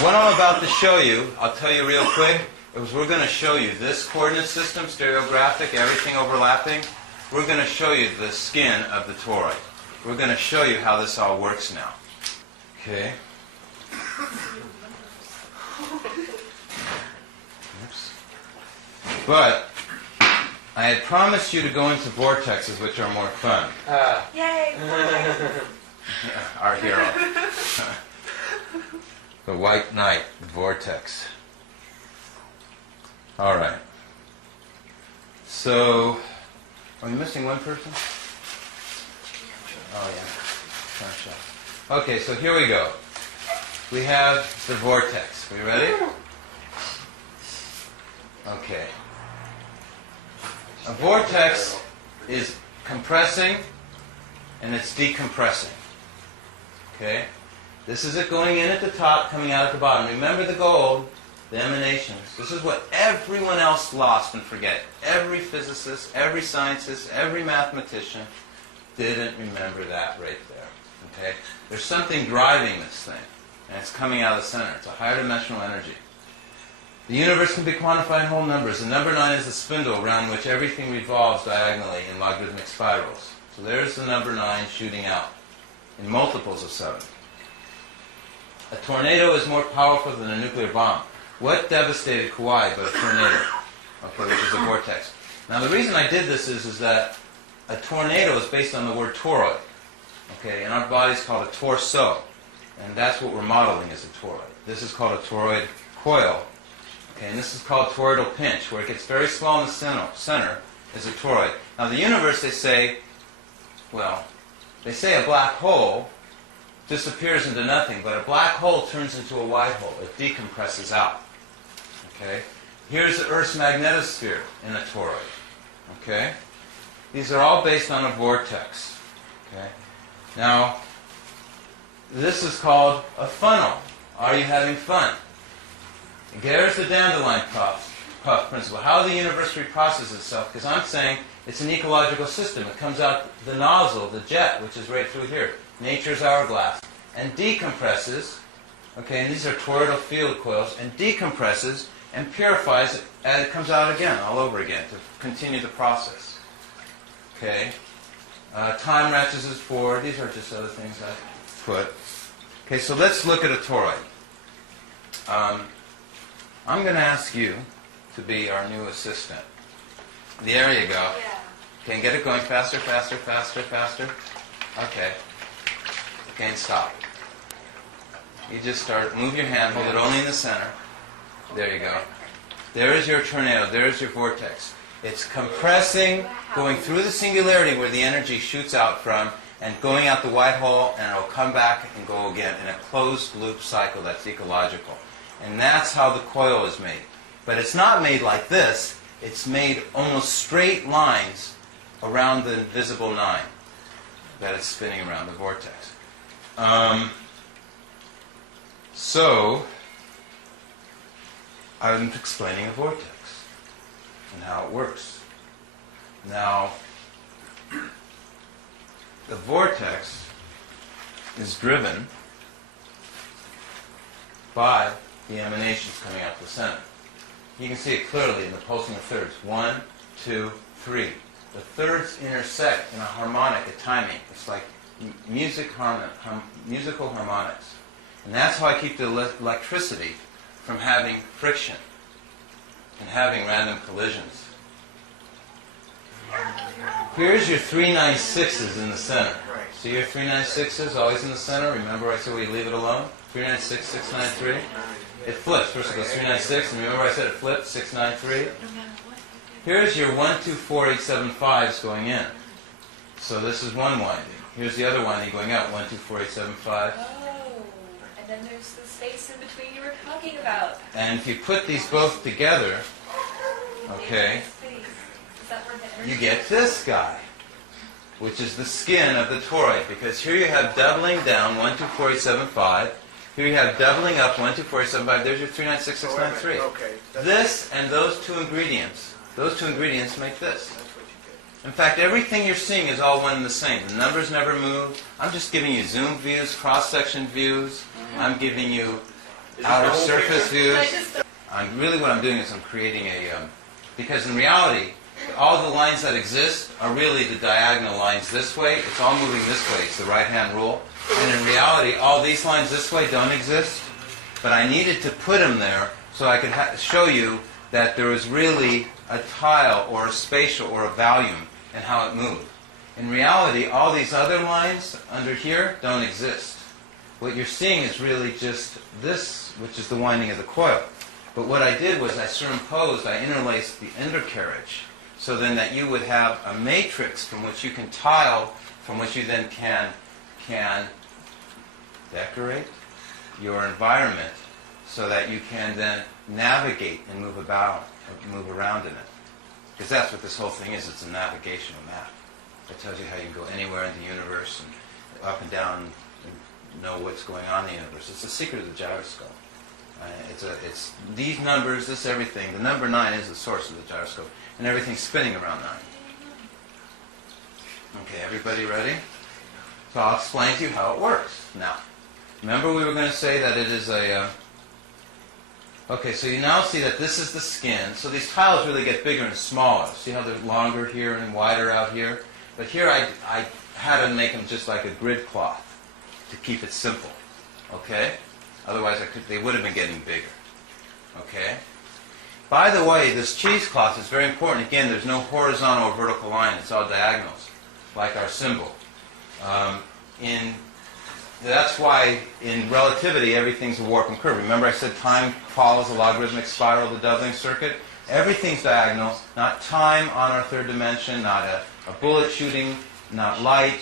what I'm about to show you, I'll tell you real quick, is we're going to show you this coordinate system, stereographic, everything overlapping. We're going to show you the skin of the toroid. We're going to show you how this all works now. Okay. Oops. But I had promised you to go into vortexes, which are more fun. Yay! Our hero. The White Knight vortex. All right. So, are you missing one person? Oh, yeah. Okay, so here we go. We have the vortex. Are you ready? Okay. A vortex is compressing and it's decompressing. Okay? This is it going in at the top, coming out at the bottom. Remember the gold, the emanations. This is what everyone else lost and forget. Every physicist, every scientist, every mathematician didn't remember that right there. Okay? There's something driving this thing, and it's coming out of the center. It's a higher dimensional energy. The universe can be quantified in whole numbers. The number 9 is the spindle around which everything revolves diagonally in logarithmic spirals. So there's the number 9 shooting out in multiples of 7. A tornado is more powerful than a nuclear bomb. What devastated Kauai but a tornado? Okay, which is a vortex. Now the reason I did this is that a tornado is based on the word toroid. Okay, and our body's called a torso. And that's what we're modeling as a toroid. This is called a toroid coil. Okay, and this is called toroidal pinch, where it gets very small in the center is a toroid. Now the universe, they say a black hole disappears into nothing, but a black hole turns into a white hole. It decompresses out. Okay? Here's the Earth's magnetosphere in a toroid. Okay? These are all based on a vortex. Okay? Now, this is called a funnel. Are you having fun? There's the dandelion puff principle. How the universe reprocesses itself, because I'm saying it's an ecological system. It comes out the nozzle, the jet, which is right through here. Nature's hourglass. And decompresses, okay, and these are toroidal field coils, and decompresses and purifies it, and it comes out again, all over again, to continue the process. Okay? Time ratchets is forward. These are just other things I put. Okay, so let's look at a toroid. I'm going to ask you to be our new assistant. There you go. Yeah. Okay, and get it going faster, faster, faster, faster. Okay. Okay, and stop. You just start, move your hand, hold it only in the center. There you go. There is your tornado, there is your vortex. It's compressing, going through the singularity where the energy shoots out from, and going out the white hole, and it'll come back and go again in a closed loop cycle that's ecological. And that's how the coil is made. But it's not made like this. It's made almost straight lines around the invisible 9 that it's spinning around, the vortex. So, I'm explaining a vortex and how it works. Now, the vortex is driven by the emanations coming out the center. You can see it clearly in the pulsing of thirds. 1, 2, 3. The thirds intersect in a harmonic, a timing. It's like musical harmonics. And that's how I keep the electricity from having friction and having random collisions. Here's your 396s in the center. See your 396s always in the center? Remember I said we leave it alone? 396, 693. It flips. First it goes 396, and remember I said it flips, 693? Here's your 1, 2, 4, 8, 7, 5s going in. So this is one winding. Here's the other winding going out, 1, 2, 4, 8, 7, 5. Oh, and then there's the space in between you were talking about. And if you put these both together, okay, you get this guy, which is the skin of the toroid. Because here you have doubling down, 1, 2, 4, 8, 7, 5. Here you have doubling up, 1, 2, 4, 8, 7, 5. There's your 3, 9, 6, 6, 9, 3. Okay. This and those two ingredients make this. In fact, everything you're seeing is all one and the same. The numbers never move. I'm just giving you zoom views, cross-section views. I'm giving you outer surface views. I just Really what I'm doing is I'm creating a, because in reality, all the lines that exist are really the diagonal lines this way. It's all moving this way. It's the right-hand rule. And in reality, all these lines this way don't exist. But I needed to put them there so I could show you that there is really a tile or a spatial or a volume and how it moved. In reality, all these other lines under here don't exist. What you're seeing is really just this, which is the winding of the coil. But what I did was I superimposed, I interlaced the undercarriage, so then that you would have a matrix from which you can tile, from which you then can decorate your environment, so that you can then navigate and move about, move around in it. Because that's what this whole thing is. It's a navigational map. It tells you how you can go anywhere in the universe and up and down and know what's going on in the universe. It's the secret of the gyroscope. It's these numbers, this everything. The number 9 is the source of the gyroscope, and everything's spinning around 9. Okay, everybody ready? So I'll explain to you how it works. Now, remember we were going to say that it is a... Okay, so you now see that this is the skin. So these tiles really get bigger and smaller. See how they're longer here and wider out here? But here I had to make them just like a grid cloth to keep it simple. Okay? Otherwise they would have been getting bigger. Okay? By the way, this cheesecloth is very important. Again, there's no horizontal or vertical line. It's all diagonals, like our symbol. That's why in relativity everything's a warp and curve. Remember I said time follows a logarithmic spiral of the doubling circuit? Everything's diagonal, not time on our third dimension, not a bullet shooting, not light.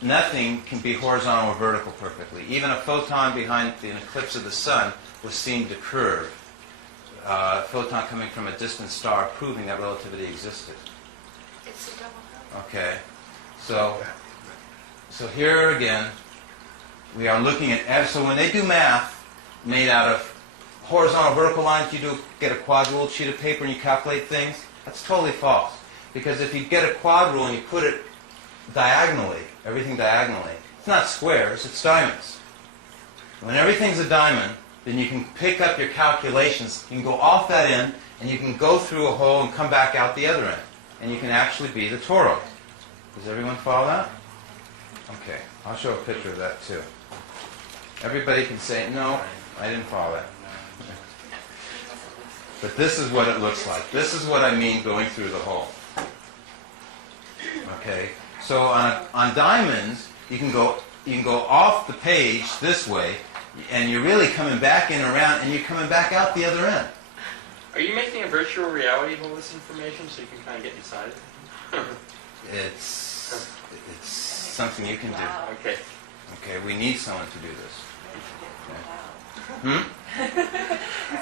Nothing can be horizontal or vertical perfectly. Even a photon behind an eclipse of the sun was seen to curve. A photon coming from a distant star proving that relativity existed. it's a double curve. Okay, so here again, we are looking at, so when they do math made out of horizontal, vertical lines, you get a quad ruled sheet of paper and you calculate things. That's totally false. Because if you get a quad rule and you put it diagonally, everything diagonally, it's not squares, it's diamonds. When everything's a diamond, then you can pick up your calculations, you can go off that end, and you can go through a hole and come back out the other end. And you can actually be the Torus. Does everyone follow that? Okay, I'll show a picture of that too. Everybody can say, no, I didn't follow that. But this is what it looks like. This is what I mean going through the hole. Okay, so on diamonds, you can go off the page this way, and you're really coming back in around, and you're coming back out the other end. Are you making a virtual reality of all this information so you can kind of get inside it? It's something you can do. Wow. Okay. Okay, we need someone to do this. You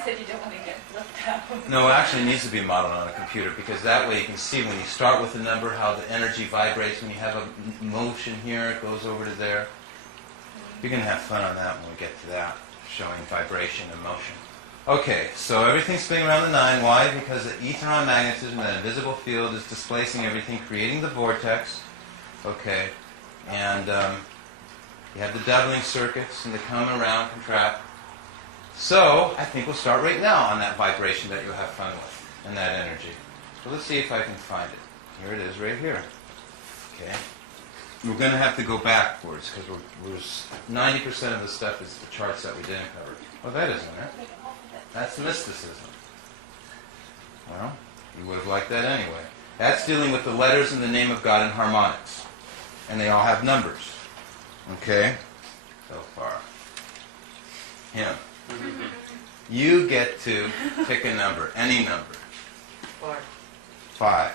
said you don't want to get flipped out. No, actually it needs to be modeled on a computer, because that way you can see when you start with a number how the energy vibrates. When you have a motion here, it goes over to there. You're going to have fun on that when we get to that, showing vibration and motion. Okay, so everything's spinning around the 9. Why? Because the ether-on magnetism, that invisible field, is displacing everything, creating the vortex. Okay, and you have the doubling circuits, and they come around, contract. So, I think we'll start right now on that vibration that you'll have fun with, and that energy. So let's see if I can find it. Here it is, right here. Okay. We're going to have to go backwards, because 90% of the stuff is the charts that we didn't cover. Well, that isn't it. That's mysticism. Well, you would have liked that anyway. That's dealing with the letters in the name of God in harmonics. And they all have numbers. Okay? So far. Him. You get to pick a number, any number. 5.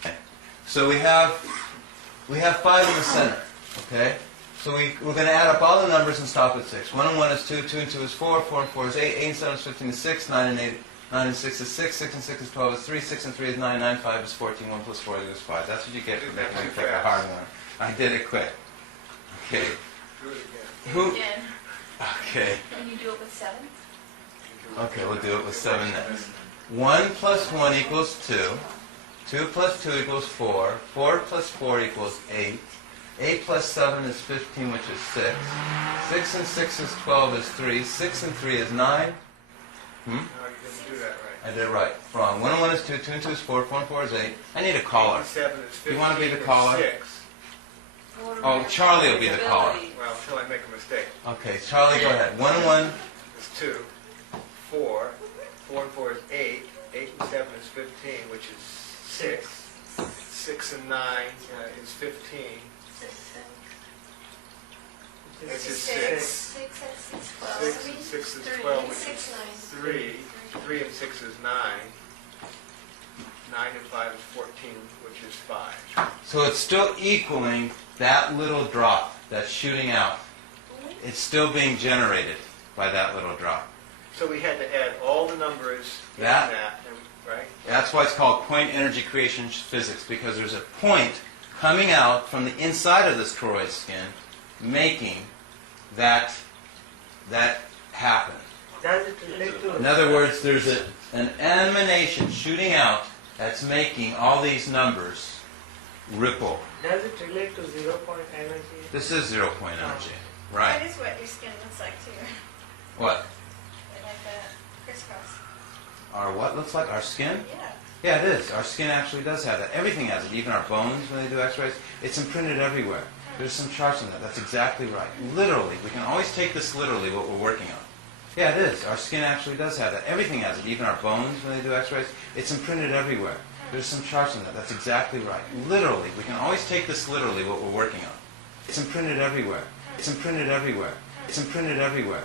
Okay. So we have 5 in the center. Okay? So we're going to add up all the numbers and stop at 6. 1 and 1 is 2, 2 and 2 is 4, 4 and 4 is 8, 8 and 7 is 15 is 6, 9 and 8, 9 and 6 is 6, 6 and 6 is 12 is 3, 6 and 3 is 9, 9 and 5 is 14, 1 plus 4 is 5. That's what you get for making me pick a hard one. I did it quick. Okay. Who? Again. Okay. Can you do it with 7? Okay, we'll do it with 7 next. 1 plus 1 equals 2. 2 plus 2 equals 4. 4 plus 4 equals 8. 8 plus 7 is 15, which is 6. 6 and 6 is 12 is 3. 6 and 3 is 9. No, you didn't do that right. I did it right. Wrong. 1 and 1 is 2. 2 and 2 is 4. 4 and 4 is 8. I need a caller. 8 and 7 is 15. You wanna be the and caller? 6. Oh, Charlie will be the caller. Well, until I make a mistake. Okay, Charlie, go ahead. 1 and 1. Is 2. 4. 4 and 4 is 8. 8 and 7 is 15, which is 6. 6 and 9 is 15. This is 6. 6 and 6, 12. 6 and 6 is 12, which is 3. 3 and 6 is 9. 9 and 5 is 14, which is 5. So it's still equaling that little drop that's shooting out. It's still being generated by that little drop. So we had to add all the numbers in That- that, right? That's why it's called point energy creation physics, because there's a point coming out from the inside of this toroid skin making that happen. Does it relate to? In other words, there's an emanation shooting out that's making all these numbers ripple. Does it relate to 0 point energy? This is 0 point energy. That Right. is what your skin looks like too. What? Like a crisscross. Our what looks like? Our skin? Yeah. Yeah, it is. Our skin actually does have that. Everything has it. Even our bones, when they do x-rays, it's imprinted everywhere. There's some charts on that. That's exactly right. Literally. We can always take this literally, what we're working on. Yeah, it is. Our skin actually does have that. Everything has it. Even our bones, when they do x-rays, it's imprinted everywhere. There's some charts on that. That's exactly right. Literally. We can always take this literally, what we're working on. It's imprinted everywhere. It's imprinted everywhere. It's imprinted everywhere.